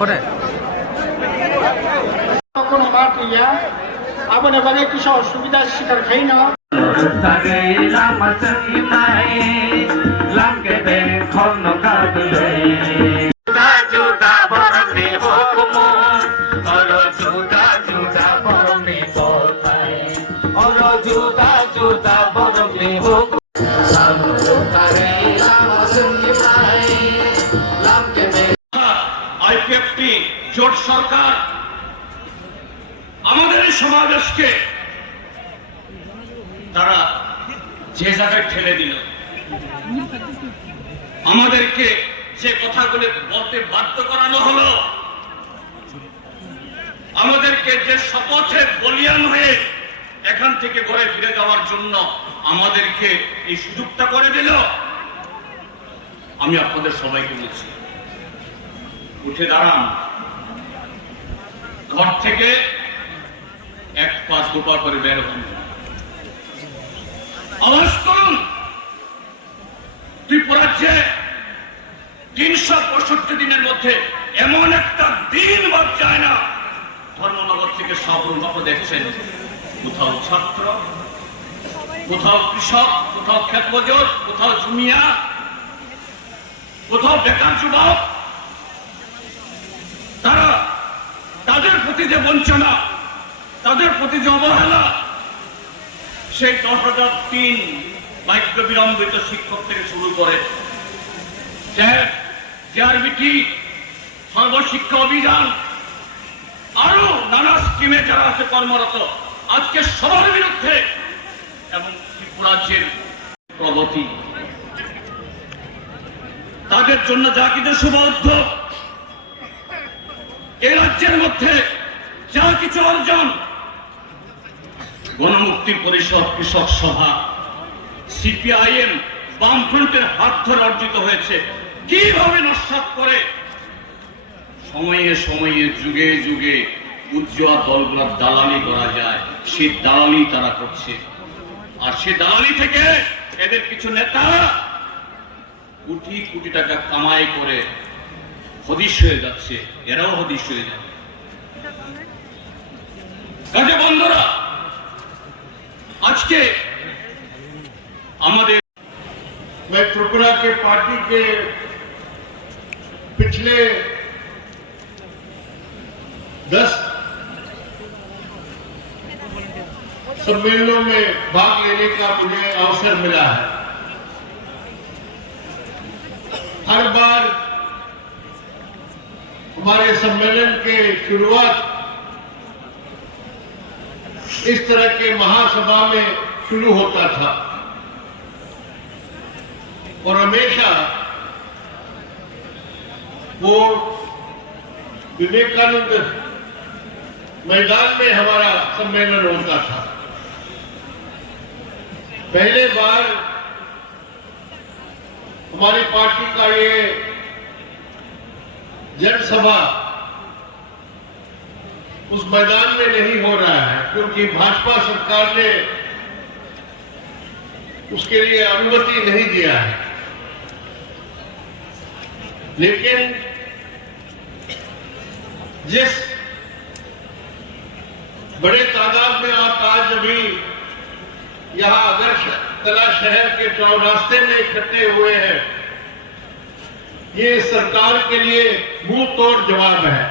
করে কখনো মার কইয়া আবনে বাগে কিছু অসুবিধার শিকার খাই না আইপিএফটি জোট সরকার আমাদের এই সমাবেশকে তারা যে জায়গায় ঠেলে দিল, আমাদেরকে যে কথাগুলো বলতে বাধ্য করানো হলো, আমাদেরকে যে শপথে বলিয়ান হয়ে এখান থেকে ঘরে ফিরে যাওয়ার জন্য আমাদেরকে এই সুযোগটা করে দিল। আমি আপনাদের সবাইকে বলছি, উঠে দাঁড়ান, ঘর থেকে এক পা দু পা করে বের হন, আওয়াজ করুন। ত্রিপুরাজ্যে 365 দিনের মধ্যে এমন একটা দিন বাদ যায় না, ধর্মনগর থেকে সাবরুম আপনারা দেখছেন, কোথাও ছাত্র, কোথাও কৃষক, কোথাও ক্ষেত মজুর, কোথাও জুমিয়া, কোথাও বেকার যুবক, তারা তাদের প্রতি যে বঞ্চনা, তাদের প্রতি যে অবহেলা, সেই 10,003 মাইক্রো বিলম্বিত শিক্ষক থেকে শুরু করে জেআরবিটি, সর্বশিক্ষা অভিযান, আরো নানা স্কিমে যারা আছে কর্মরত, আজকে সবার বিরুদ্ধে এবং ত্রিপুরাজ্যের প্রগতি, তাদের জন্য যা কিছু শুভ উদ্যোগ, এই রাজ্যের মধ্যে যা কিছু অর্জন, গণমুক্তি পরিষদ, কৃষক সভা, সিপিআইএম, বামফ্রন্টের হাত ধরে অর্জিত হয়েছে, কিভাবে নস্যাৎ করে সময়ে সময়ে যুগে যুগে উজ্জ্বল দলগুলোর দালালি করা যায়, সেই দালালি তারা করছে। আর সে দালালি থেকে এদের কিছু নেতা কোটি কোটি টাকা কামাই করে হদিশ হয়ে যাচ্ছে, এরাও হদিশ হয়ে যাবে। কাজে বন্ধুরা, আজকে আমাদের मैं त्रिपुरा के पार्टी के पिछले 10 सम्मेलनों में भाग लेने का मुझे अवसर मिला है। हर बार हमारे सम्मेलन के शुरुआत इस तरह के महासभा में शुरू होता था और हमेशा वो विवेकानंद मैदान में हमारा सम्मेलन होता था। पहले बार हमारी पार्टी का ये जनसभा उस मैदान में नहीं हो रहा है, क्योंकि भाजपा सरकार ने उसके लिए अनुमति नहीं दिया है। लेकिन जिस बड़े तादाद में आप आज अभी यहां अगरतला शहर के चौरास्ते में इकट्ठे हुए हैं, ये सरकार के लिए मुंह तोड़ जवाब है।